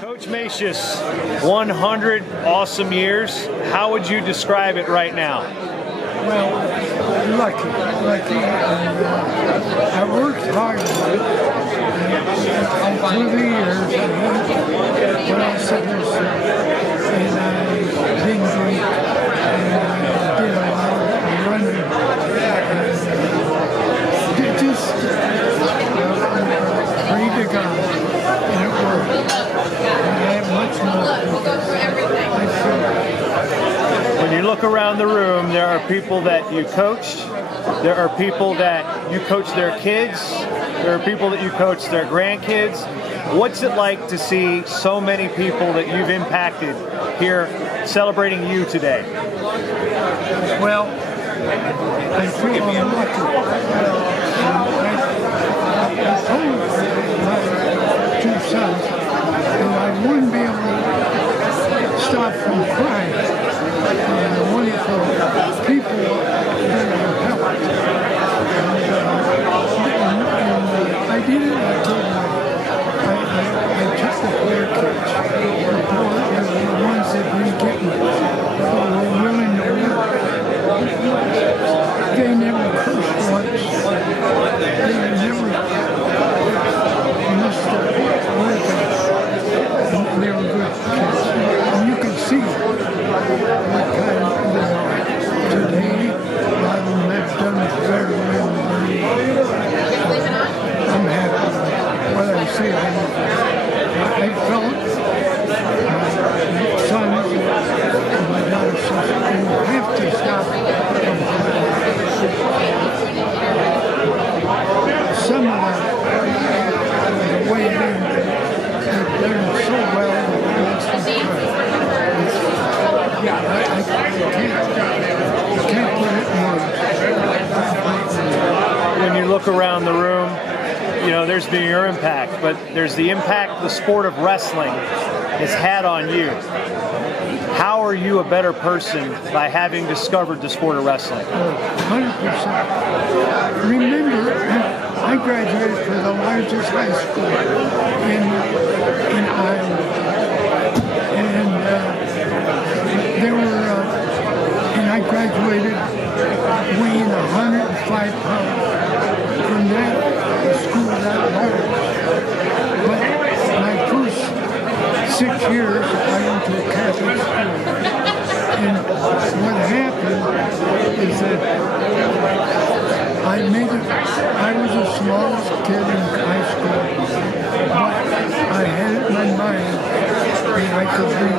Coach Macias, 100 awesome years. How would you describe it right now? Well, lucky. I worked hard through the years. When I said this, and I didn't drink, and I did a lot of running. Just pray to God, and it worked. And I have much more. When you look around the room, there are people that you coached, there are people that you coach their kids, there are people that you coach their grandkids. What's it like to see so many people that you've impacted here celebrating you today? Well, I feel I'm lucky. I told my two sons that I wouldn't be able to stop from crying. And the wonderful people that have helped. And I did it. I took the poor kids, the ones that didn't get much, who were willing to work. They never cursed once. They never missed a work. And they were good kids. And you can see what kind they are. Today, a lot of them have done very well. I'm happy. What I say, I felt my sons and my daughter says, you have to stop from some of the way they've done so well. I can't put it in words. When you look around the room, you know, there's been your impact, but there's the impact the sport of wrestling has had on you. How are you a better person by having discovered the sport of wrestling? 100%. Remember, I graduated from the largest high school in Iowa. And there were, and I graduated weighing 105 pounds. From that, the school got large. But my first 6 years, I went to a Catholic school. And what happened is that I was the smallest kid in high school, but I had it in my mind that I could be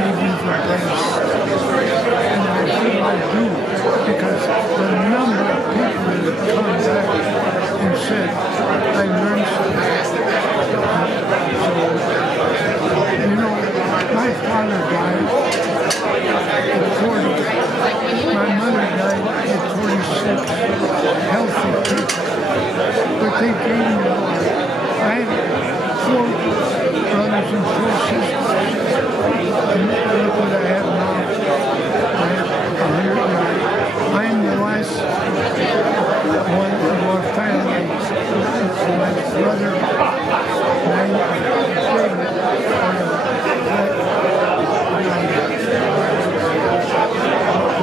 maybe the best. And I feel I do, because the number of people that come back and said, I learned something. So, you know, my father died at 40. My mother died at 46. Healthy people. But they gave me a lot. I had 4 brothers and 4 sisters. And look what I have now. I have 109. I'm the last one of our family. My brother,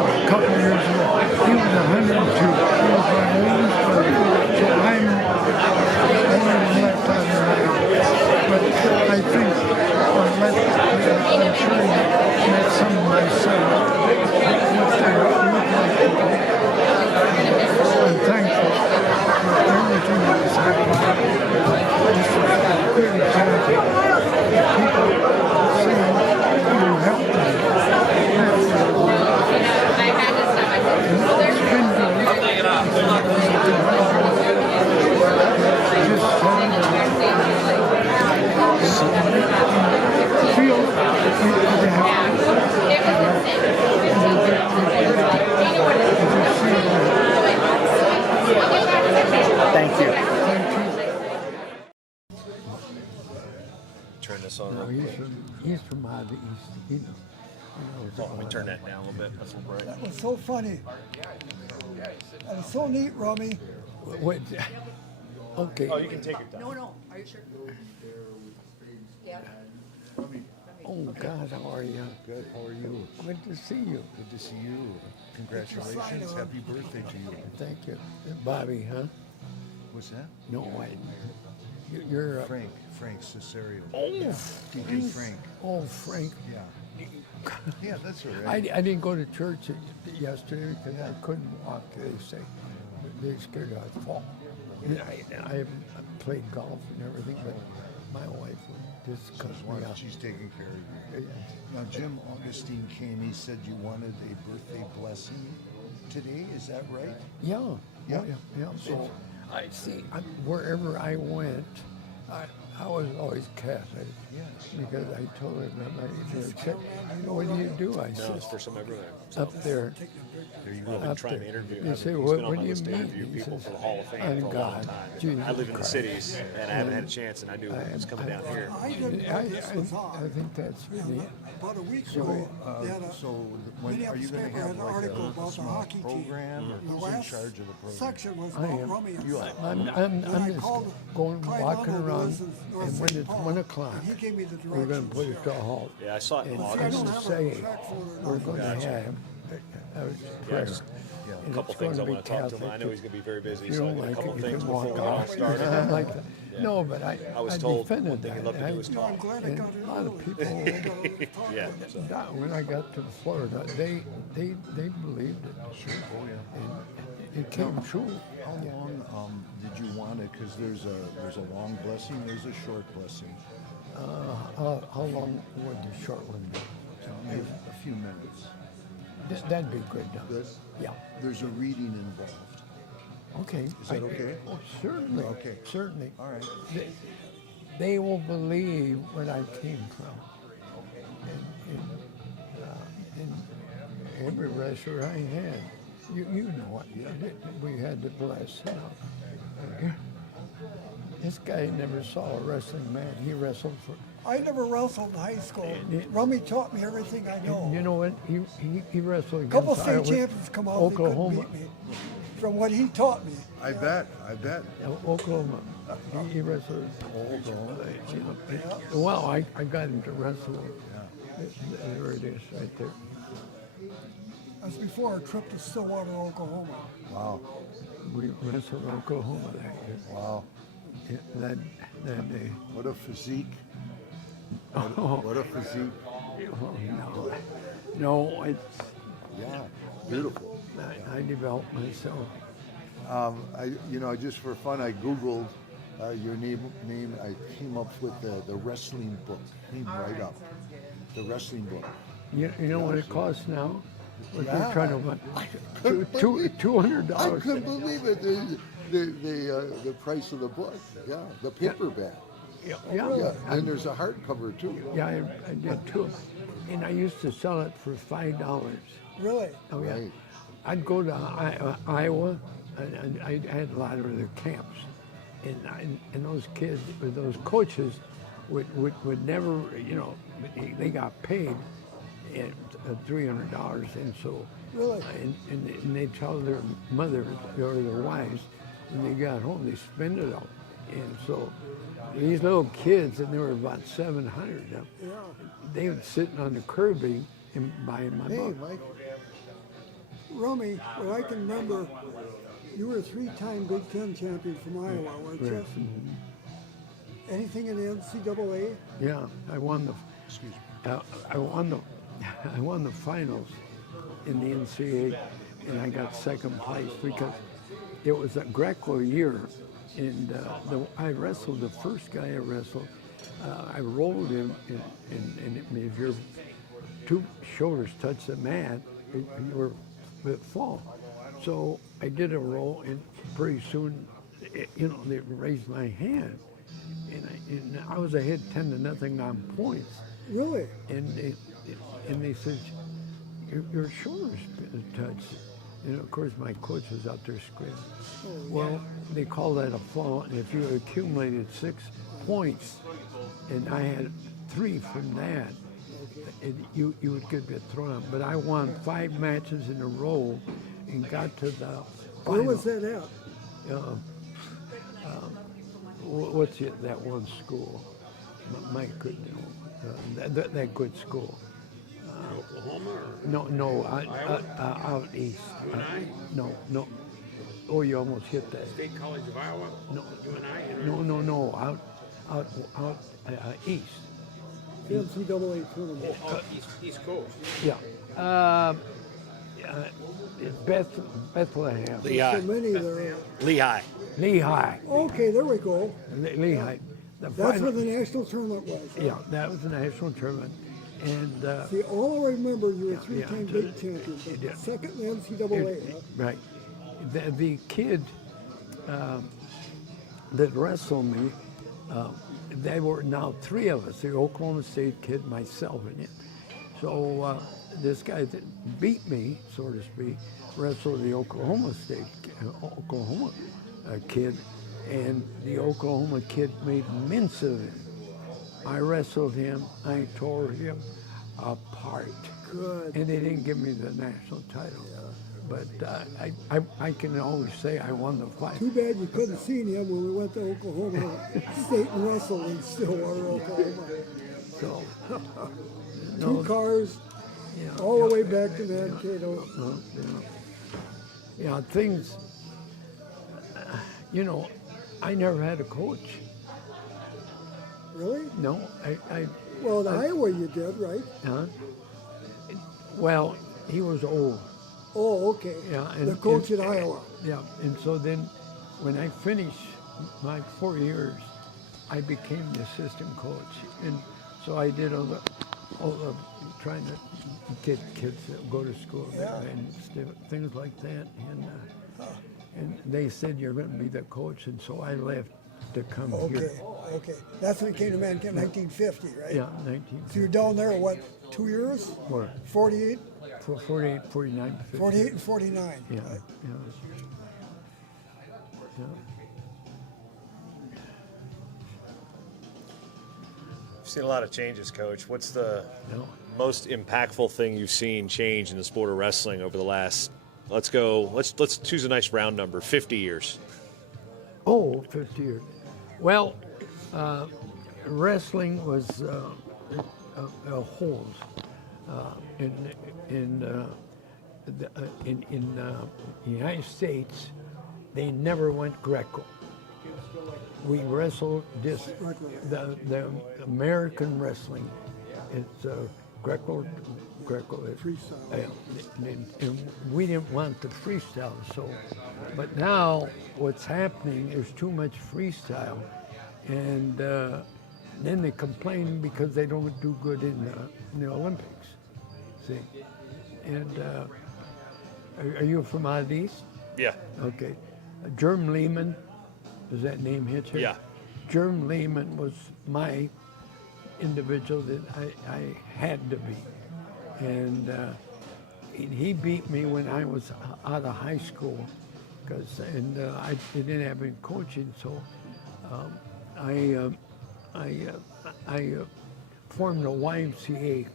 a couple of years ago, he was 102. He was my oldest brother. So I'm only left on the right. But I think I'm sure you met some of my sons. I'm thankful for everything that has happened. This is a good example of people saying, you helped me. It's been good. Just feel Thank you. Turn this on. No, he's from out of the east, you know. Let me turn that down a little bit. That's a little bright. That was so funny. That was so neat, Rummy. Wait, okay. Oh, you can take your time. No, are you sure? Yeah. God, how are you? Good. How are you? Good to see you. Good to see you. Congratulations. Happy birthday to you. Thank you. Bobby, huh? What's that? No, you're Frank Cesario. Oh, DJ Frank. Oh, Frank. Yeah. Yeah, that's all right. I didn't go to church yesterday because I couldn't walk. They scared I'd fall. And I played golf and everything, but my wife just cut me off. She's taking care of you. Now, Jim Augustine came. He said you wanted a birthday blessing today. Is that right? Yeah. Yeah. Yeah. So I see. Wherever I went, I was always Catholic. Yeah. Because I told her they said, "What do?" I No, said, it's for some everything. "Up there." There you go. I've been Up trying to there. interview. They I've say, been- "What- been on what my do you list to mean?" interview He people says, for the Hall of Fame "On for a long God, time. Jesus I live in the Christ." cities, and I haven't had a chance, and I knew it was coming down here. I didn't know this was on. I think that's really it. About a week ago, they had a So when are you going to newspaper have had an like article a about the small hockey team. program? The Who's in last charge of the program? section was I about am. Rummy and You stuff. are. I'm Then I just called going, Clyde walking Arnold, who around, lives in North and when St. it's Paul, 1 o'clock, and he gave me the we're going to put directions. it to a halt. Yeah, I saw it in And See, I August. don't to have a say, respect for it or we're nothing. going to Gotcha. have Yeah, prayer. just Yeah. a And couple it's going things I be want to talk to him. Catholic. I know he's going to be very busy, You so I don't got a like couple it, you things can before walk we all off. started. I like that. Yeah. No, but I was told defended one thing he'd that. love to do is No, I'm glad I and got it a lot of early. people, Yeah. So. when I got to Florida, they believed it. Sure. Oh yeah. And it came true. How long did you want it? Because there's a long blessing, there's a short blessing. How long would the short one be? Maybe a few minutes. That'd be good. Doug. Good. Yeah. There's a reading involved. Okay. Is that okay? Oh, certainly. Okay. Certainly. All right. They will believe where I came from. And every wrestler I had, you know what? We had to bless. This guy never saw a wrestling match. He wrestled for. I never wrestled in high school. Rummy taught me everything I know. You know what? He wrestled A against couple state Iowa, champions come out, Oklahoma. they couldn't beat me. From what he taught me. I bet. Oklahoma. He wrestled. Well, I got him to wrestle. There it is, right there. That's before our trip to Stillwater, Oklahoma. Wow. We wrestled Oklahoma that year. Wow. Yeah, that day. What a physique. Oh, What a physique. no, it's Yeah. Beautiful. I developed myself. Just for fun, I Googled your name. I came up with the wrestling book. Came right up. The wrestling book. You know what it costs now? What Yeah. they're trying to want? couldn't believe $200. I couldn't believe it. The price of the book. Yeah. The paperback. Yeah, Yeah. And there's a hardcover too. yeah, I did too. And I used to sell it for $5. Really? Oh yeah. Right. I'd go to Iowa, and I had a lot of their camps, and those kids, or those coaches, would never, they got paid at $300, and so, Really? and they tell their mothers or their wives when they got home, they spend it all, and so these little kids, and there were about 700 of them, Yeah. they would sit on the curbing and buy my Hey, book. Mike. Rummy, what I can remember, you were a three-time Big Ten champion from Iowa, weren't you? Yes. Anything in the NCAA? Yeah, I won the. Excuse me. I won the finals in the NCAA, and I got second place because it was a Greco year, and I wrestled the first guy I wrestled. I rolled him, and if your two shoulders touch the mat, you would fall. So I did a roll, and pretty soon, they raised my hand, and I was ahead 10-0 on points. Really? And they said, your shoulders touched. And of course, my coach was out there screaming. Well, they call that a fall, and if you accumulated 6 points, and I had 3 from that, you would get thrown out. But I won 5 matches in a row and got to the final. Where was that at? What's that one school? Mike could know. that good school. Oklahoma or No, out east. No. Oh, you almost hit that. State College of Iowa? No. UNI? No. Out east. NCAA tournament. Oh, East Coast. Yeah. Bethlehem. Lehigh. So many there. Lehigh. Lehigh. Okay, there we go. Lehigh. The That's final- where the national tournament was. Yeah, that was the national tournament. And See, all I remember, you were Yeah, three-time yeah. big champion, but Yeah. second in NCAA. Huh? right. The kid that wrestled me, there were now three of us, the Oklahoma State kid, myself in it. So this guy that beat me, so to speak, wrestled the Oklahoma kid, and the Oklahoma kid made mince of him. I wrestled him, I tore him apart. Good. And they didn't give me the national title. But I can always say I won the fight. Too bad you couldn't see him when we went to Oklahoma State and wrestled in Stillwater, Oklahoma. So, Two cars, yeah, all the way back to Mankato. yeah, things, I never had a coach. Really? No, Well, in Iowa you did, right? well, he was old. Oh, okay. Yeah, The coach at Iowa. Yeah, and so then when I finished my 4 years, I became the assistant coach. And so I did all the trying to get kids to go to school and things like that. And they said, you're going to be the coach. And so I left to come here. Okay. That's when you came to Mankato, 1950, right? Yeah, 19. So you're down there, what, 2 years? Or 48? 48, 49, 50. 48 and 49. Yeah, right? yeah. You've seen a lot of changes, Coach. What's the No. most impactful thing you've seen change in the sport of wrestling over the last, let's choose a nice round number, 50 years. Oh, 50 years. Well, wrestling was a whole. In the United States, they never went Greco. We wrestled just the American wrestling. It's Greco. Freestyle. And we didn't want the freestyle. So, but now what's happening is too much freestyle, and then they complain because they don't do good in the Olympics. See, and are you from out east? Yeah. Okay, Germ Lehman, does that name hit you? Yeah. Germ Lehman was my individual that I had to be, and he beat me when I was out of high school, I didn't have any coaching, so I formed a YMCA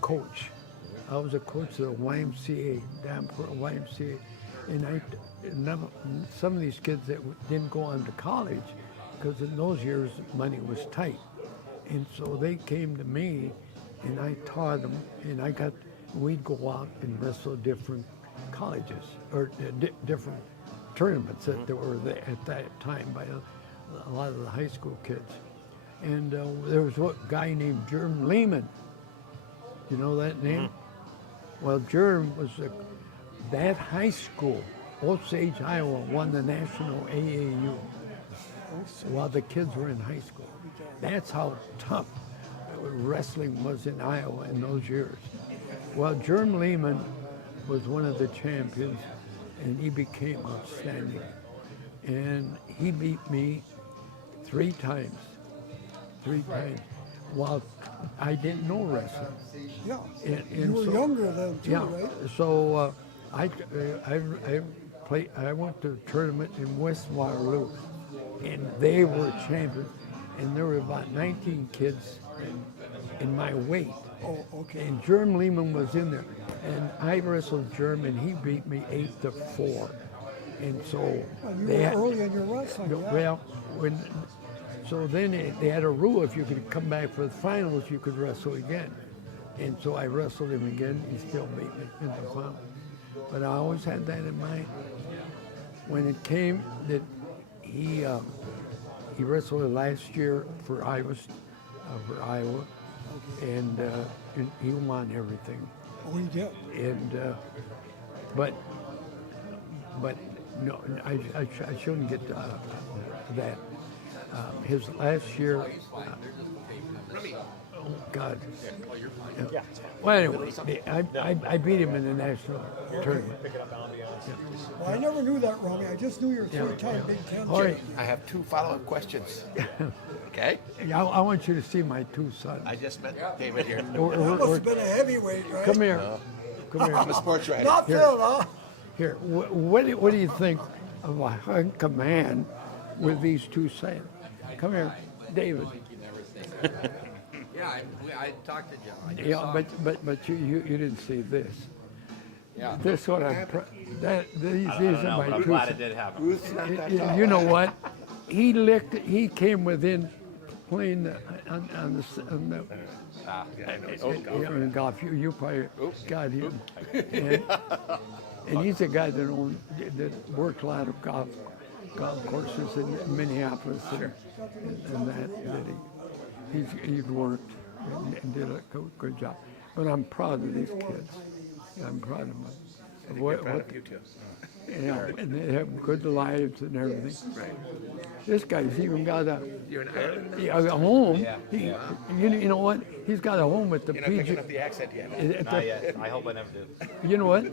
coach. I was a coach of the YMCA, Danforth YMCA, and some of these kids that didn't go on to college, because in those years money was tight, and so they came to me, and I taught them, and we'd go out and wrestle different colleges or different tournaments that there were there at that time by a lot of the high school kids, and there was a guy named Germ Lehman. You know that name? Well, Germ was that high school, Osage, Iowa, won the national AAU while the kids were in high school. That's how tough wrestling was in Iowa in those years. Well, Germ Lehman was one of the champions, and he became outstanding. And he beat me three times, while I didn't know wrestling. Yeah. And You were so- younger then too, Yeah, right? so I went to a tournament in West Waterloo, and they were champions, and there were about 19 kids in my weight. Oh, okay. And Germ Lehman was in there, and I wrestled Germ, and he beat me 8-4. And so Well, you they were had, early in your wrestling, yeah. well, So then they had a rule: if you could come back for the finals, you could wrestle again. And so I wrestled him again. He still beat me in the final. But I always had that in mind. When it came that he wrestled last year for Iowa, and he won everything. Oh, he did. And but no, I shouldn't get that. His last year. Oh God. Yeah. Well, anyway, I beat him in the national tournament. Well, I never knew that, Rummy. I just knew you were three-time Big Ten All right. I have 2 follow-up questions. Okay? Yeah, I want you to see my two sons. I just met David here. That must have been a heavyweight, right? Come here. Come here. I'm a sports writer. Not Phil, huh? Here. What do you think of a hunk of man with these two sons? Come here, David. Yeah, I talked to Joe. Yeah, but you didn't see this. Yeah. This what I'm. These are my two. Glad it did happen. You know what? He came within playing on the in golf. You probably got him. And he's a guy that worked a lot of golf courses in Minneapolis and that he's worked and did a good job. But I'm proud of these kids. I'm proud of them. You too. Yeah, and they have good lives and everything. Right. This guy's even got You're in Ireland? a home. Yeah. You know what? He's got a home at the You're not picking PG. up the accent yet. Not yet. I hope I never do. You know what?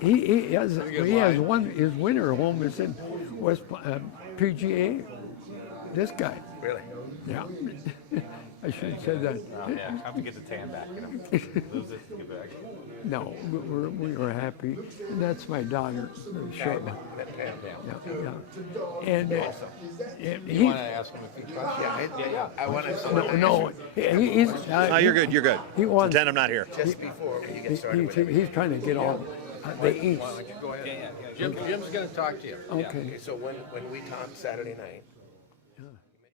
He has one. His winter home is in West PGA. This guy. Really? Yeah. I should have said that. Yeah, I have to get the tan back. Lose it, get back. No, we were happy. And that's my daughter, the short one. Yeah. And You want to ask him if he trusts you? Yeah, I want to. no, he's. Oh, you're good. You're good. He wants. Pretend I'm not here. Just before you get started with He's trying to get all the East. Go ahead. Jim's going to talk to you. Okay. Okay, so when we talked Saturday night,